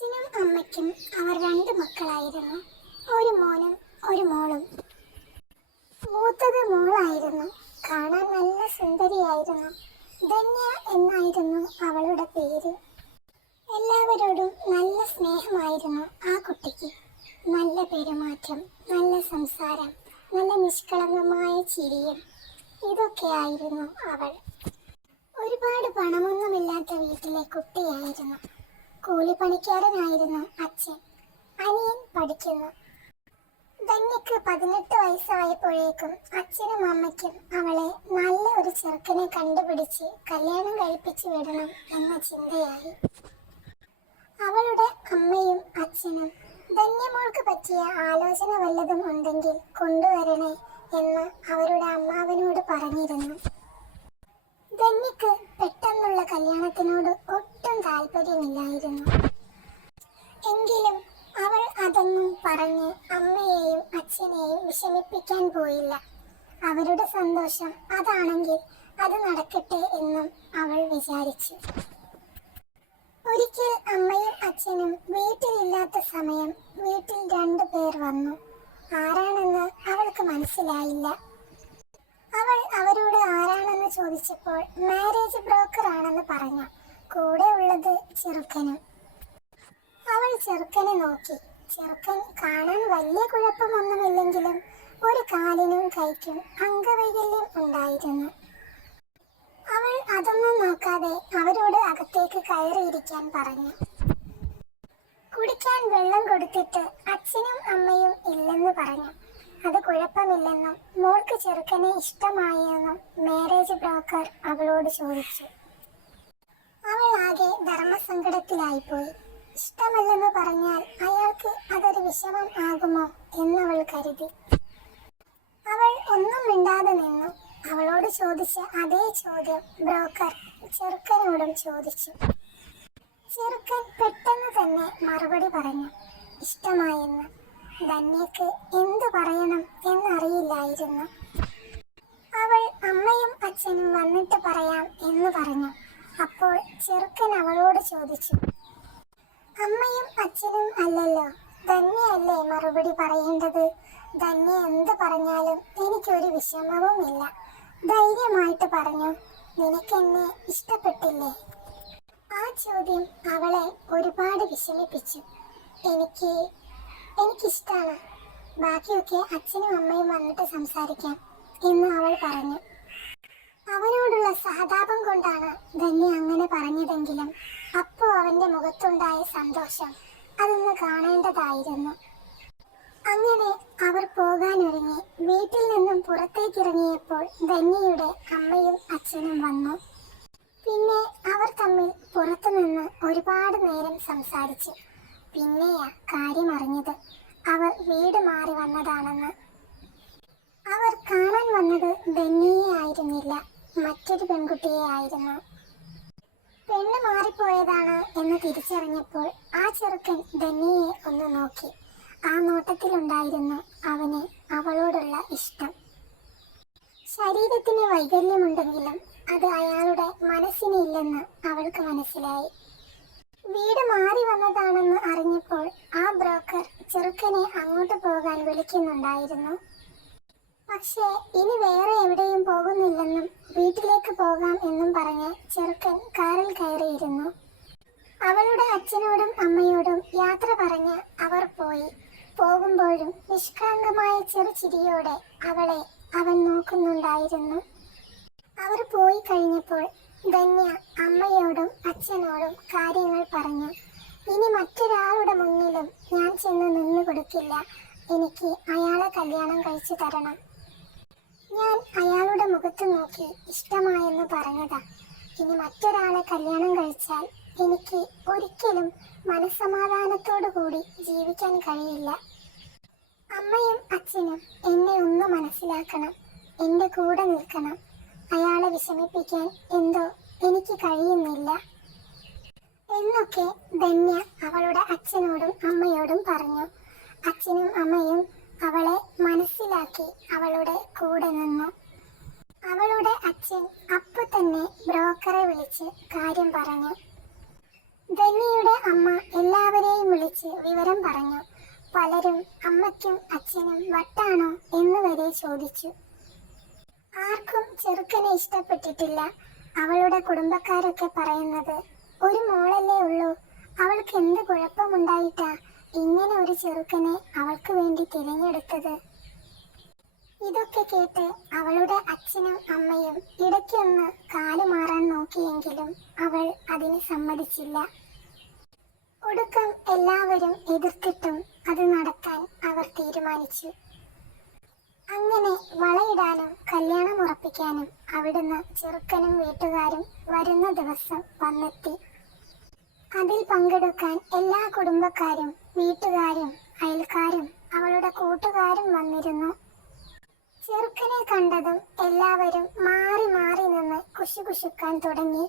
അച്ഛനും അമ്മയ്ക്കും അവർ രണ്ട് മക്കളായിരുന്നു. ഒരു മോനും ഒരു മോളും. മൂത്തത് മോളായിരുന്നു. കാണാൻ നല്ല സുന്ദരിയായിരുന്നു. ധന്യ എന്നായിരുന്നു അവളുടെ പേര്. എല്ലാവരോടും നല്ല സ്നേഹമായിരുന്നു ആ കുട്ടിക്ക്. നല്ല പെരുമാറ്റം, നല്ല സംസാരം, നല്ല നിഷ്കളങ്കമായ ചിരിയും ഇതൊക്കെയായിരുന്നു അവൾ. ഒരുപാട് പണമൊന്നുമില്ലാത്ത വീട്ടിലെ കുട്ടിയായിരുന്നു. കൂലിപ്പണിക്കാരനായിരുന്നു അച്ഛൻ. അനിയൻ പഠിക്കുന്നു. ധന്യക്ക് 18 വയസ്സായപ്പോഴേക്കും അച്ഛനും അമ്മയ്ക്കും അവളെ നല്ല ഒരു ചെറുക്കനെ കണ്ടുപിടിച്ച് കല്യാണം കഴിപ്പിച്ചു വിടണം എന്ന ചിന്തയായി. അവളുടെ അമ്മയും അച്ഛനും ധന്യമോൾക്ക് പറ്റിയ ആലോചന വല്ലതും ഉണ്ടെങ്കിൽ കൊണ്ടുവരണേ എന്ന് അവരുടെ അമ്മാവനോട് പറഞ്ഞിരുന്നു. ധന്യക്ക് പെട്ടെന്നുള്ള കല്യാണത്തിനോട് ഒട്ടും താല്പര്യമില്ലായിരുന്നു. എങ്കിലും അവൾ അതൊന്നും പറഞ്ഞ് അമ്മയെയും അച്ഛനെയും വിഷമിപ്പിക്കാൻ പോയില്ല. അവരുടെ സന്തോഷം അതാണെങ്കിൽ അത് നടക്കട്ടെ എന്നും അവൾ വിചാരിച്ചു. ഒരിക്കൽ അമ്മയും അച്ഛനും വീട്ടിലില്ലാത്ത സമയം വീട്ടിൽ 2 പേർ വന്നു. ആരാണെന്ന് അവൾക്ക് മനസ്സിലായില്ല. അവൾ അവരോട് ആരാണെന്ന് ചോദിച്ചപ്പോൾ മാരേജ് ബ്രോക്കർ ആണെന്ന് പറഞ്ഞു. കൂടെ ഉള്ളത് ചെറുക്കനും. അവൾ ചെറുക്കനെ നോക്കി. ചെറുക്കൻ കാണാൻ വലിയ കുഴപ്പമൊന്നുമില്ലെങ്കിലും ഒരു കാലിനും കൈക്കും അംഗവൈകല്യം ഉണ്ടായിരുന്നു. അവൾ അതൊന്നും നോക്കാതെ അവരോട് അകത്തേക്ക് കയറിയിരിക്കാൻ പറഞ്ഞു. കുടിക്കാൻ വെള്ളം കൊടുത്തിട്ട് അച്ഛനും അമ്മയും ഇല്ലെന്ന് പറഞ്ഞു. അത് കുഴപ്പമില്ലെന്നും മോൾക്ക് ചെറുക്കനെ ഇഷ്ടമായെന്നും മാരേജ് ബ്രോക്കർ അവളോട് ചോദിച്ചു. അവൾ ആകെ ധർമ്മസങ്കടത്തിലായിപ്പോയി. ഇഷ്ടമല്ലെന്ന് പറഞ്ഞാൽ അയാൾക്ക് അതൊരു വിഷമം ആകുമോ എന്നവൾ കരുതി. അവൾ ഒന്നും മിണ്ടാതെ നിന്നു. അവളോട് ചോദിച്ച അതേ ചോദ്യം ബ്രോക്കർ ചെറുക്കനോടും ചോദിച്ചു. ചെറുക്കൻ പെട്ടെന്ന് തന്നെ മറുപടി പറഞ്ഞു, ഇഷ്ടമായെന്ന്. ധന്യക്ക് എന്തു പറയണം എന്നറിയില്ലായിരുന്നു. അവൾ അമ്മയും അച്ഛനും വന്നിട്ട് പറയാം എന്ന് പറഞ്ഞു. അപ്പോൾ ചെറുക്കൻ അവളോട് ചോദിച്ചു, അമ്മയും അച്ഛനും അല്ലല്ലോ, ധന്യയല്ലേ മറുപടി പറയേണ്ടത്? ധന്യ എന്ത് പറഞ്ഞാലും എനിക്കൊരു വിഷമവുമില്ല. ധൈര്യമായിട്ട് പറഞ്ഞു, നിനക്കെന്നെ ഇഷ്ടപ്പെട്ടില്ലേ? ആ ചോദ്യം അവളെ ഒരുപാട് വിഷമിപ്പിച്ചു. എനിക്കിഷ്ടാണ്. ബാക്കിയൊക്കെ അച്ഛനും അമ്മയും വന്നിട്ട് സംസാരിക്കാം എന്ന് അവൾ പറഞ്ഞു. അവനോടുള്ള സഹതാപം കൊണ്ടാണ് ധന്യ അങ്ങനെ പറഞ്ഞതെങ്കിലും അപ്പോൾ അവന്റെ മുഖത്തുണ്ടായ സന്തോഷം അതൊന്ന് കാണേണ്ടതായിരുന്നു. അങ്ങനെ അവർ പോകാനൊരുങ്ങി. വീട്ടിൽ നിന്നും പുറത്തേക്കിറങ്ങിയപ്പോൾ ധന്യയുടെ അമ്മയും അച്ഛനും വന്നു. പിന്നെ അവർ തമ്മിൽ പുറത്തുനിന്ന് ഒരുപാട് നേരം സംസാരിച്ചു. പിന്നെയാ കാര്യം അറിഞ്ഞത് അവർ വീട് മാറി വന്നതാണെന്ന്. അവർ കാണാൻ വന്നത് ധന്യയെ ആയിരുന്നില്ല, മറ്റൊരു പെൺകുട്ടിയെ ആയിരുന്നു. പെണ്ണ് മാറിപ്പോയതാണ് എന്ന് തിരിച്ചറിഞ്ഞപ്പോൾ ആ ചെറുക്കൻ ധന്യയെ ഒന്ന് നോക്കി. ആ നോട്ടത്തിലുണ്ടായിരുന്നു അവന് അവളോടുള്ള ഇഷ്ടം. ശരീരത്തിന് വൈകല്യമുണ്ടെങ്കിലും അത് അയാളുടെ മനസ്സിന് ഇല്ലെന്ന് അവൾക്ക് മനസ്സിലായി. വീട് മാറി വന്നതാണെന്ന് അറിഞ്ഞപ്പോൾ ആ ബ്രോക്കർ ചെറുക്കനെ അങ്ങോട്ട് പോകാൻ വിളിക്കുന്നുണ്ടായിരുന്നു. പക്ഷേ ഇനി വേറെ എവിടെയും പോകുന്നില്ലെന്നും വീട്ടിലേക്ക് പോകാം എന്നും പറഞ്ഞ് ചെറുക്കൻ കാറിൽ കയറിയിരുന്നു. അവളുടെ അച്ഛനോടും അമ്മയോടും യാത്ര പറഞ്ഞ് അവർ പോയി. പോകുമ്പോഴും നിഷ്കളങ്കമായ ചെറുചിരിയോടെ അവളെ അവൻ നോക്കുന്നുണ്ടായിരുന്നു. അവർ പോയി കഴിഞ്ഞപ്പോൾ ധന്യ അമ്മയോടും അച്ഛനോടും കാര്യങ്ങൾ പറഞ്ഞു. ഇനി മറ്റൊരാളുടെ മുന്നിലും ഞാൻ ചെന്ന് നിന്നു കൊടുക്കില്ല. എനിക്ക് അയാളെ കല്യാണം കഴിച്ചു തരണം. ഞാൻ അയാളുടെ മുഖത്ത് നോക്കി ഇഷ്ടമായെന്ന് പറഞ്ഞതാ. ഇനി മറ്റൊരാളെ കല്യാണം കഴിച്ചാൽ എനിക്ക് ഒരിക്കലും മനസ്സമാധാനത്തോടു കൂടി ജീവിക്കാൻ കഴിയില്ല. അമ്മയും അച്ഛനും എന്നെ ഒന്ന് മനസ്സിലാക്കണം, എൻ്റെ കൂടെ നിൽക്കണം. അയാളെ വിഷമിപ്പിക്കാൻ എന്തോ എനിക്ക് കഴിയുന്നില്ല എന്നൊക്കെ ധന്യ അവളുടെ അച്ഛനോടും അമ്മയോടും പറഞ്ഞു. അച്ഛനും അമ്മയും അവളെ മനസ്സിലാക്കി അവളുടെ കൂടെ നിന്നു. അവളുടെ അച്ഛൻ അപ്പോൾ തന്നെ ബ്രോക്കറെ വിളിച്ച് കാര്യം പറഞ്ഞു. ധന്യയുടെ അമ്മ എല്ലാവരെയും വിളിച്ച് വിവരം പറഞ്ഞു. പലരും അമ്മയ്ക്കും അച്ഛനും വട്ടാണോ എന്ന് വരെ ചോദിച്ചു. ആർക്കും ചെറുക്കനെ ഇഷ്ടപ്പെട്ടിട്ടില്ല. അവളുടെ കുടുംബക്കാരൊക്കെ പറയുന്നത്, ഒരു മോളല്ലേ ഉള്ളൂ, അവൾക്ക് എന്ത് കുഴപ്പമുണ്ടായിട്ടാ ഇങ്ങനെ ഒരു ചെറുക്കനെ അവൾക്ക് വേണ്ടി തിരഞ്ഞെടുത്തത്. ഇതൊക്കെ കേട്ട് അവളുടെ അച്ഛനും അമ്മയും ഇടയ്ക്കൊന്ന് കാലുമാറാൻ നോക്കിയെങ്കിലും അവൾ അതിന് സമ്മതിച്ചില്ല. ഒടുക്കം എല്ലാവരും എതിർത്തിട്ടും അത് നടത്താൻ അവർ തീരുമാനിച്ചു. അങ്ങനെ വളയിടാനും കല്യാണം ഉറപ്പിക്കാനും അവിടുന്ന് ചെറുക്കനും വീട്ടുകാരും വരുന്ന ദിവസം വന്നെത്തി. അതിൽ പങ്കെടുക്കാൻ എല്ലാ കുടുംബക്കാരും വീട്ടുകാരും അയൽക്കാരും അവളുടെ കൂട്ടുകാരും വന്നിരുന്നു. ചെറുക്കനെ കണ്ടതും എല്ലാവരും മാറി മാറി നിന്ന് കുശുകുശുക്കാൻ തുടങ്ങി.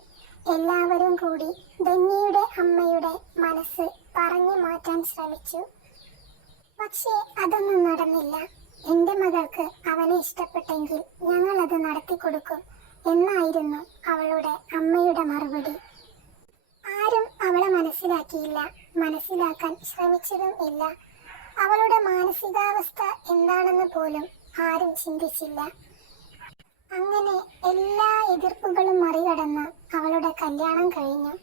എല്ലാവരും കൂടി ധന്യയുടെ അമ്മയുടെ മനസ്സ് പറഞ്ഞു മാറ്റാൻ ശ്രമിച്ചു. പക്ഷേ അതൊന്നും നടന്നില്ല. എന്റെ മകൾക്ക് അവനെ ഇഷ്ടപ്പെട്ടെങ്കിൽ ഞങ്ങൾ അത് നടത്തി കൊടുക്കും എന്നായിരുന്നു അവളുടെ അമ്മയുടെ മറുപടി. ആരും അവളെ മനസ്സിലാക്കിയില്ല, മനസ്സിലാക്കാൻ ശ്രമിച്ചതും ഇല്ല. അവളുടെ മാനസികാവസ്ഥ എന്താണെന്ന് പോലും ആരും ചിന്തിച്ചില്ല. അങ്ങനെ എല്ലാ എതിർപ്പുകളും മറികടന്ന് അവളുടെ കല്യാണം കഴിഞ്ഞു.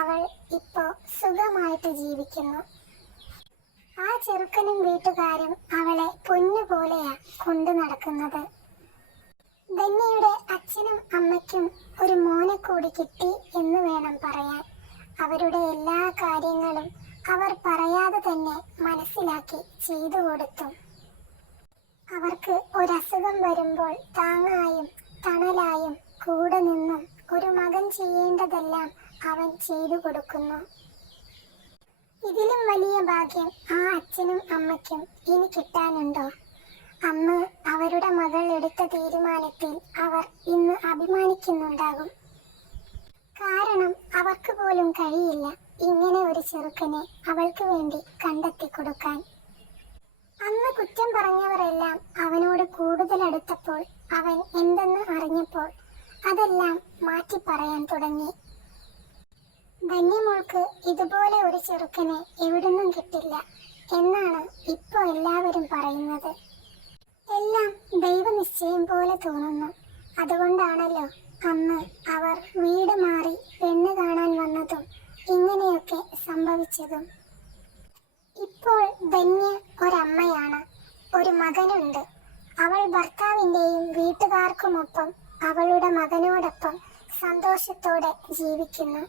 അവൾ ഇപ്പോ സുഖമായിട്ട് ജീവിക്കുന്നു. ആ ചെറുക്കനും വീട്ടുകാരും അവളെ പൊന്നുപോലെയാ കൊണ്ടു നടക്കുന്നത്. ധന്യയുടെ അച്ഛനും അമ്മയ്ക്കും ഒരു മോനെ കൂടി കിട്ടി എന്ന് വേണം പറയാൻ. അവരുടെ എല്ലാ കാര്യങ്ങളും അവർ പറയാതെ തന്നെ മനസ്സിലാക്കി ചെയ്തു കൊടുത്തു. അവർക്ക് ഒരസുഖം വരുമ്പോൾ താങ്ങായും തണലായും കൂടെ നിന്നും ഒരു മകൻ ചെയ്യേണ്ടതെല്ലാം അവൻ ചെയ്തു കൊടുക്കുന്നു. ഇതിലും വലിയ ഭാഗ്യം ആ അച്ഛനും അമ്മയ്ക്കും ഇനി കിട്ടാനുണ്ടോ? അന്ന് അവരുടെ മകൾ എടുത്ത തീരുമാനത്തിൽ അവർ ഇന്ന് അഭിമാനിക്കുന്നുണ്ടാകും. കാരണം അവർക്ക് പോലും കഴിയില്ല ഇങ്ങനെ ഒരു ചെറുക്കനെ അവൾക്ക് വേണ്ടി കണ്ടെത്തി കൊടുക്കാൻ. അന്ന് കുറ്റം പറഞ്ഞവരെല്ലാം അവനോട് കൂടുതൽ അടുത്തപ്പോൾ അവൻ എന്തെന്ന് അറിഞ്ഞപ്പോൾ അതെല്ലാം മാറ്റി പറയാൻ തുടങ്ങി. ധന്യമോൾക്ക് ഇതുപോലെ ഒരു ചെറുക്കനെ എവിടുന്നും കിട്ടില്ല എന്നാണ് ഇപ്പോൾ എല്ലാവരും പറയുന്നത്. എല്ലാം ദൈവനിശ്ചയം പോലെ തോന്നുന്നു. അതുകൊണ്ടാണല്ലോ അന്ന് അവർ വീട് മാറി പെണ്ണ് കാണാൻ വന്നതും ഇങ്ങനെയൊക്കെ സംഭവിച്ചതും. ഇപ്പോൾ ധന്യ ഒരമ്മയാണ്, ഒരു മകനുണ്ട്. അവൾ ഭർത്താവിൻ്റെയും വീട്ടുകാർക്കുമൊപ്പം അവളുടെ മകനോടൊപ്പം സന്തോഷത്തോടെ ജീവിക്കുന്നു.